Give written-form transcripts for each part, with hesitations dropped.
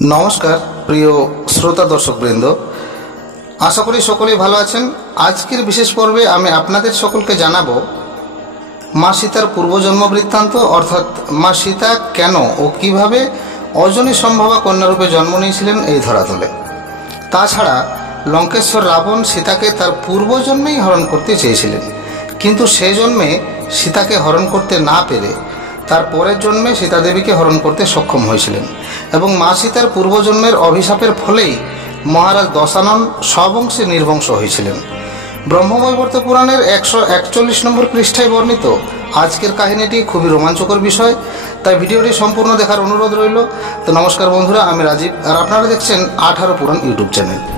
नमस्कार प्रिय श्रोता दर्शकबृंद, आशा करी सकलेई भालो आछेन। आजकेर विशेष पर्वे आमि आपनादेर सकलके जानाबो मा सीतार पूर्वजन्म वृत्तान्त, अर्थात मा सीता केन ओ किभाबे अजनी सम्भवा कन्यारूपे जन्म नियेछिलेन एई धरातले। ताछाड़ा लंकेश्वर रावण सीताके तार पूर्वजन्मेई हरण करते चेयेछिलेन, किन्तु सेई जन्मे सीताके हरण करते ना पेरे तार परेर जन्मे सीता देवीके हरण करते सक्षम हयेछिलेन एबं मा सीतार पूर्वजन्मेर अभिशापेर फलेई महाराज दशानन सब अंशे निर्वंश हयेछिलेन। ब्रह्मवैवर्त पुराणेर 141 नम्बर पृष्ठाय बर्णित आजकेर काहिनीटी खूबই रोमांचकर विषय, ताई भिडियोटी सम्पूर्ण देखार अनुरोध रइल। तो नमस्कार बंधुरा, आमि राजीव और आपनारा देखছেন 18 पुराण यूट्यूब चैनल।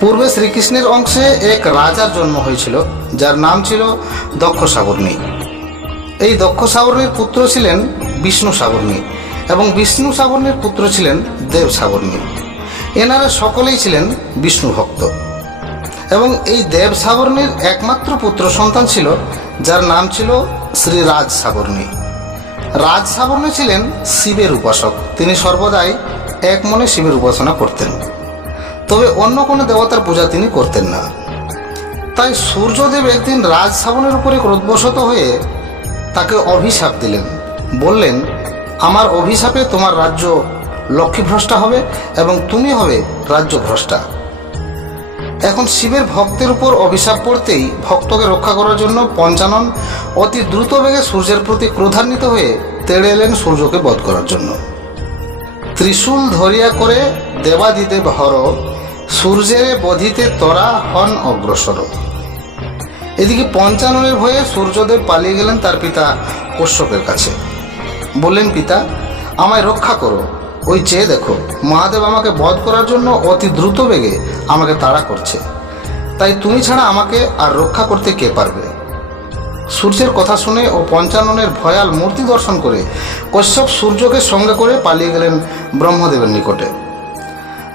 पूर्वे श्रीकृष्णेर अंशे एक राजार जन्म हयेछिल जार नाम छिल दक्ष सावर्णी। এই দক্ষ সাবর্ণীর পুত্র ছিলেন বিষ্ণু সাবর্ণী এবং বিষ্ণু সাবর্ণীর পুত্র ছিলেন দেব সাবর্ণী। এনারা সকলেই ছিলেন বিষ্ণু ভক্ত এবং এই দেব সাবর্ণীর একমাত্র পুত্র সন্তান ছিল যার নাম ছিল শ্রী রাজ সাবর্ণী। রাজ সাবর্ণী ছিলেন শিবের উপাসক, তিনি সর্বদাই এক মনে শিবের উপাসনা করতেন, তবে অন্য কোনো দেবতার পূজা তিনি করতেন না। তাই সূর্যদেব একদিন রাজ সাবর্ণীর উপরে ক্রোধবশত হয়ে তাকে অভিশাপ দিলেন, বললেন আমার অভিশাপে তোমার রাজ্য লক্ষ্মীভ্রষ্টা হবে এবং তুমি হবে রাজ্যভ্রষ্টা। এখন শিবের ভক্তের উপর অভিশাপ পড়তেই ভক্তকে রক্ষা করার জন্য পঞ্চানন অতি দ্রুত বেগে সূর্যের প্রতি ক্রোধান্বিত হয়ে তেড়ে এলেন সূর্যকে বধ করার জন্য। ত্রিশূল ধরিয়া করে দেবাদিদেব হর, সূর্যের বধিতে তরা হন অগ্রসর। এদিকে পঞ্চাননের ভয়ে সূর্যদেব পালিয়ে গেলেন তার পিতা কশ্যপের কাছে, বললেন পিতা আমায় রক্ষা করো, ওই চেয়ে দেখো মহাদেব আমাকে বধ করার জন্য অতি দ্রুত বেগে আমাকে তাড়া করছে, তাই তুমি ছাড়া আমাকে আর রক্ষা করতে কে পারবে। সূর্যের কথা শুনে ও পঞ্চাননের ভয়াল মূর্তি দর্শন করে কশ্যপ সূর্যকে সঙ্গে করে পালিয়ে গেলেন ব্রহ্মদেবের নিকটে।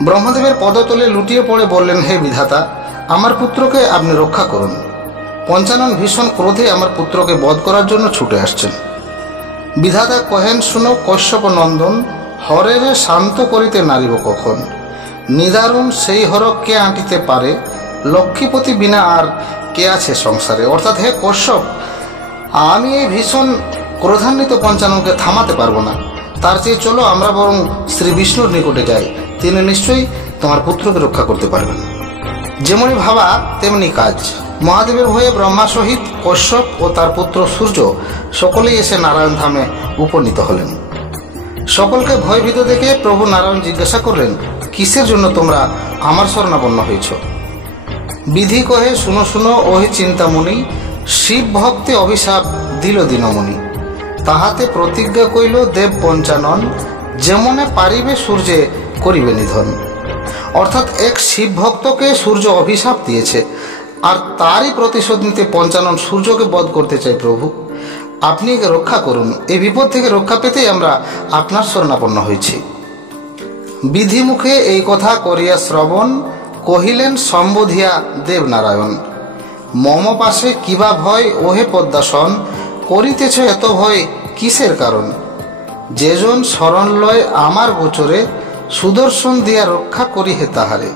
ব্রহ্মদেবের পদতলে লুটিয়ে পড়ে বললেন হে বিধাতা, আমার পুত্রকে আপনি রক্ষা করুন। পঞ্চানন ভীষণ ক্রোধে আমার পুত্রকে বধ করার জন্য ছুটে আসছেন। বিধাতা কহেন শুনো কশ্যপ নন্দন, হরেরে শান্ত করিতে নারিব কখন, নিদারুণ সেই হর কে আঁটিতে পারে, লক্ষ্মীপতি বিনা আর কে আছে সংসারে। অর্থাৎ হে কশ্যপ, আমি এই ভীষণ ক্রোধান্বিত পঞ্চাননকে থামাতে পারবো না, তার চেয়ে চলো আমরা বরং শ্রী বিষ্ণুর নিকটে যাই, তিনি নিশ্চয়ই তোমার পুত্রকে রক্ষা করতে পারবেন। যেমনি ভাবা তেমনি কাজ। মহাদেবের ভয়ে ব্রহ্মা সহিত কশ্যপ ও তার পুত্র সূর্য সকলেই এসে নারায়ণ ধামে উপনীত হলেন। সকলকে ভয়ভীত দেখে প্রভু নারায়ণ জিজ্ঞাসা করলেন কিসের জন্য তোমরা আমার শরণাপন্ন হয়েছ। বিধি কহে শুনো শুনো ওহে চিন্তামণি, শিব ভক্তে অভিশাপ দিল দিনমণি, তাহাতে প্রতিজ্ঞা কইল দেব পঞ্চানন, যেমনে পারিবে সূর্যে করিবে নিধন। অর্থাৎ এক শিব ভক্তকে সূর্য অভিশাপ দিয়েছে আর তারই প্রতিশোধ নিতে পঞ্চানন সূর্যকে বধ করতে চাই। প্রভু আপনি একে রক্ষা করুন, এই বিপদ থেকে রক্ষা পেতেই আমরা আপনার শরণাপন্ন হয়েছি। বিধি মুখে এই কথা করিয়া শ্রবণ, কহিলেন সম্বোধিয়া দেবনারায়ণ, মম পাশে কিবা ভয় ওহে পদ্মাসন, করিতেছ এত ভয় কিসের কারণ, যেজন শরণ লয় আমার গোচরে, সুদর্শন দিয়া রক্ষা করি হে তাহারে।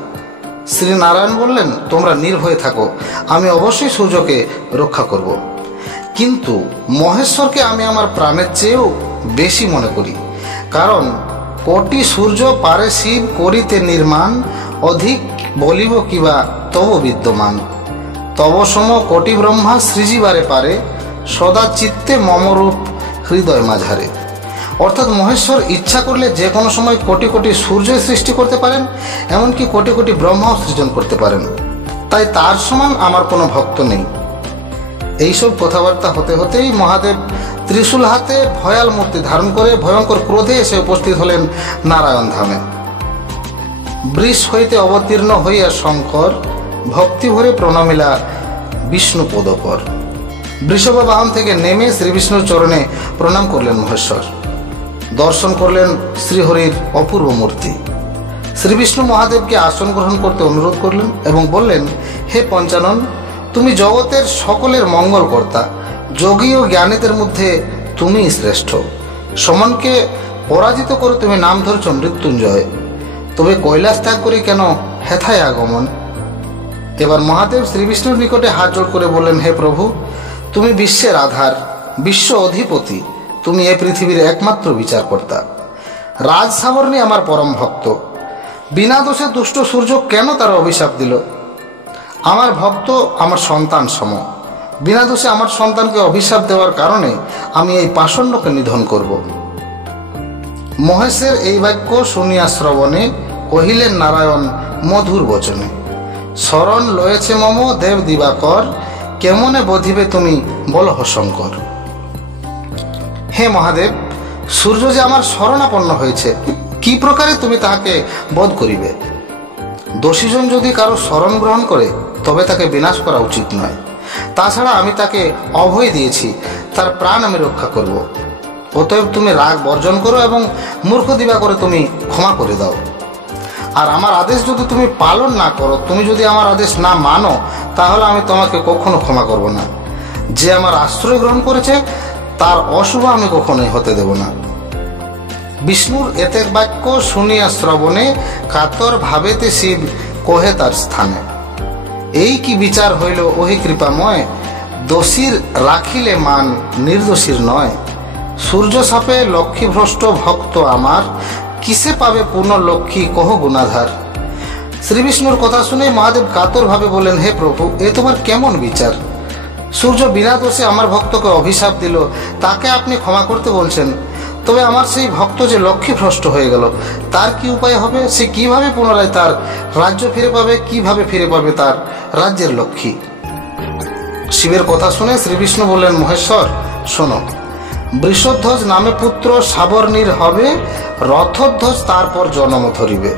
শ্রী নারায়ণ বললেন তোমরা নির্ভয়ে থাকো, আমি অবশ্যই সূর্যকে রক্ষা করব, কিন্তু মহেশ্বরকে আমি আমার প্রাণের চেয়েও বেশি মনে করি, কারণ কোটি সূর্য পারে শিব করিতে নির্মাণ, অধিক বলিব কিবা তব বিদ্যমান, তব সম কোটি ব্রহ্মা সৃজিবারে পারে, সদা চিত্তে মমরূপ হৃদয় মাঝারে। অর্থাৎ মহেশ্বর ইচ্ছা করলে যে কোনো সময় কোটি কোটি সূর্য সৃষ্টি করতে পারেন, এমনকি কোটি কোটি ব্রহ্মাও সৃজন করতে পারেন, তাই তার সমান আমার কোনো ভক্ত নেই। এইসব কথাবার্তা হতে হতেই মহাদেব ত্রিশূল হাতে ভয়াল মূর্তি ধারণ করে ভয়ঙ্কর ক্রোধে এসে উপস্থিত হলেন নারায়ণ ধামে। বৃষ হইতে অবতীর্ণ হইয়া শঙ্কর, ভক্তি ভরে প্রণমিলা বিষ্ণু পদকর। বৃষভ বাহন থেকে নেমে শ্রী বিষ্ণুর চরণে প্রণাম করলেন মহেশ্বর, দর্শন করলেন শ্রীহরির অপূর্ব মূর্তি। শ্রীবিষ্ণু মহাদেবকে আসন গ্রহণ করতে অনুরোধ করলেন এবং বললেন হে পঞ্চানন, তুমি জগতের সকলের মঙ্গলকর্তা, যোগী ও জ্ঞানীদের মধ্যে তুমি শ্রেষ্ঠ। সমনকে পরাজিত করে তুমি নাম ধরেছ মৃত্যুঞ্জয়, তবে কৈলাস ত্যাগ করে কেন হেথায় আগমন? এবার মহাদেব শ্রীবিষ্ণুর নিকটে হাত জোড় করে বললেন, হে প্রভু, তুমি বিশ্বের আধার, বিশ্ব অধিপতি, তুমি এ পৃথিবীর একমাত্র বিচারকর্তা। রাজ সাবর্ণী আমার পরম ভক্ত, বিনা দোষে দুষ্ট সূর্য কেন তার অভিশাপ দিল? আমার ভক্ত আমার সন্তান সম, বিনা দোষে আমার সন্তানকে অভিশাপ দেওয়ার কারণে আমি এই পাষণ্ডকে নিধন করব। মহেশের এই বাক্য শুনিয়া শ্রবণে কহিলেন নারায়ণ মধুর বচনে, শরণ লয়েছে মম দেব দিবাকর, কেমনে বধিবে তুমি বলহ শঙ্কর। হে মহাদেব, সূর্য যে আমার শরণাপন্ন হয়েছে, কি প্রকারে তুমি তাহাকে বধ করিবে? দোষীজন যদি কারো শরণ গ্রহণ করে তবে তাকে বিনাশ করা উচিত নয়। তাছাড়া আমি তাকে অভয় দিয়েছি, তার প্রাণ আমি রক্ষা করব। অতএব তুমি রাগ বর্জন করো এবং মূর্খ দিবা করে তুমি ক্ষমা করে দাও। আর আমার আদেশ যদি তুমি পালন না করো, তুমি যদি আমার আদেশ না মানো, তাহলে আমি তোমাকে কখনো ক্ষমা করব না। যে আমার আশ্রয় গ্রহণ করেছে তার অশুভ আমি কখনোই হতে দেব না। বিষ্ণুর এতেক বাক্য শুনিয়া শ্রবণে কাতর ভাবেতে শিব কহে তার স্থানে, এই কি বিচার হইল ওহে কৃপাময়, দোষীর রাখিলে মান নির্দোষীর নয়। সূর্য সাপে লক্ষ্মীভ্রষ্ট ভক্ত আমার, কিসে পাবে পূর্ণ লক্ষ্মী কহ গুণাধার। শ্রীবিষ্ণুর কথা শুনে মহাদেব কাতর ভাবে বলেন, হে প্রভু, এ তোমার কেমন বিচার? সূর্য বিনা দোষে আমার ভক্তকে অভিশাপ দিল, তাকে আপনি ক্ষমা করতে বলছেন। তবে আমার সেই ভক্ত যে লক্ষ্মীভ্রষ্ট হয়ে গেল, তার কি উপায় হবে? সে কিভাবে পুনরায় তার রাজ্য ফিরে পাবে? কিভাবে ফিরে পাবে তার রাজ্যের লক্ষ্মী? শিবের কথা শুনে শ্রীবিষ্ণু বললেন, মহেশ্বর শোনো, বৃষধ্বজ নামে পুত্র সাবর্ণীর হবে, রথধ্বজ তারপর জন্ম ধরিবে।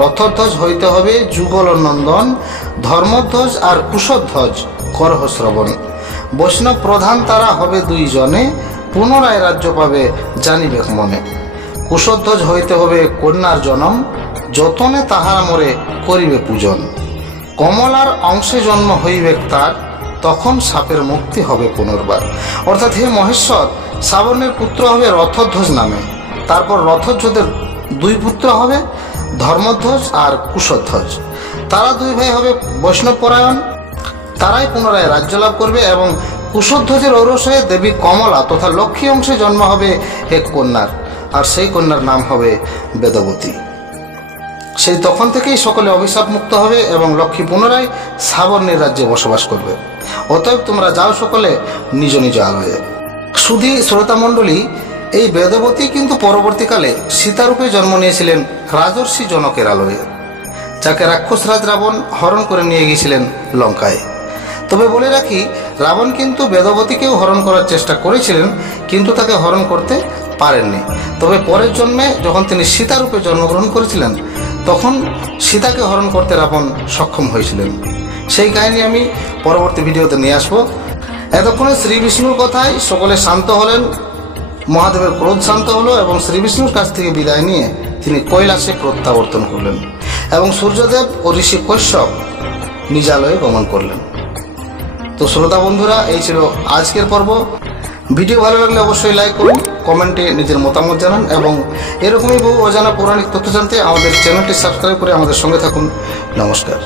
রথধ্বজ হইতে হবে যুগল নন্দন, ধর্মধ্বজ আর কুশধ্বজ করহ শ্রবণ। বৈষ্ণব প্রধান তারা হবে দুইজনে, পুনরায় রাজ্য পাবে জানিবে মনে। কুশধ্বজ হইতে হবে কন্যার জনম, যতনে তাহারা মোরে করিবে পূজন। কমলার অংশে জন্ম হইবে তার, তখন সাপের মুক্তি হবে পুনর্বার। অর্থাৎ হে মহেশ্বর, সাবর্ণের পুত্র হবে রথধ্বজ নামে, তারপর রথধ্বজের দুই পুত্র হবে, ধর্মধ্বজ আর কুশধ্বজ। তারা দুই ভাই হবে বৈষ্ণব পরায়ণ, তারাই পুনরায় রাজ্য লাভ করবে। এবং কুশধ্বজের ঔরস হয়ে দেবী কমলা তথা লক্ষ্মী অংশে জন্ম হবে এক কন্যার, আর সেই কন্যার নাম হবে বেদবতী। সেই তখন থেকেই সকলে অভিশাপ মুক্ত হবে এবং লক্ষ্মী পুনরায় সাবর্ণীর রাজ্যে বসবাস করবে। অতএব তোমরা যাও সকলে নিজ নিজ আলয়ে। সুধী শ্রোতামণ্ডলী, এই বেদবতী কিন্তু পরবর্তীকালে সীতারূপে জন্ম নিয়েছিলেন রাজর্ষি জনকের আলয়ে, যাকে রাক্ষসরাজ রাবণ হরণ করে নিয়ে গিয়েছিলেন লঙ্কায়। তবে বলে রাখি, রাবণ কিন্তু বেদবতীকেও হরণ করার চেষ্টা করেছিলেন, কিন্তু তাকে হরণ করতে পারেননি। তবে পরের জন্মে যখন তিনি সীতারূপে জন্মগ্রহণ করেছিলেন, তখন সীতাকে হরণ করতে রাবণ সক্ষম হয়েছিলেন। সেই কাহিনী আমি পরবর্তী ভিডিওতে নিয়ে আসবো। এতক্ষণে শ্রী বিষ্ণুর কথায় সকলে শান্ত হলেন, মহাদেবের ক্রোধ শান্ত হলো এবং শ্রী বিষ্ণুর কাছ থেকে বিদায় নিয়ে তিনি কৈলাসে প্রত্যাবর্তন করলেন এবং সূর্যদেব ও ঋষি কশ্যপ নিজালয়ে গমন করলেন। তো শ্রোতা বন্ধুরা, এই ছিল আজকের পর্ব। ভিডিও ভালো লাগলে অবশ্যই লাইক করুন, কমেন্টে নিজের মতামত জানান এবং এরকমই বহু অজানা পৌরাণিক তথ্য জানতে আমাদের চ্যানেলটি সাবস্ক্রাইব করে আমাদের সঙ্গে থাকুন। নমস্কার।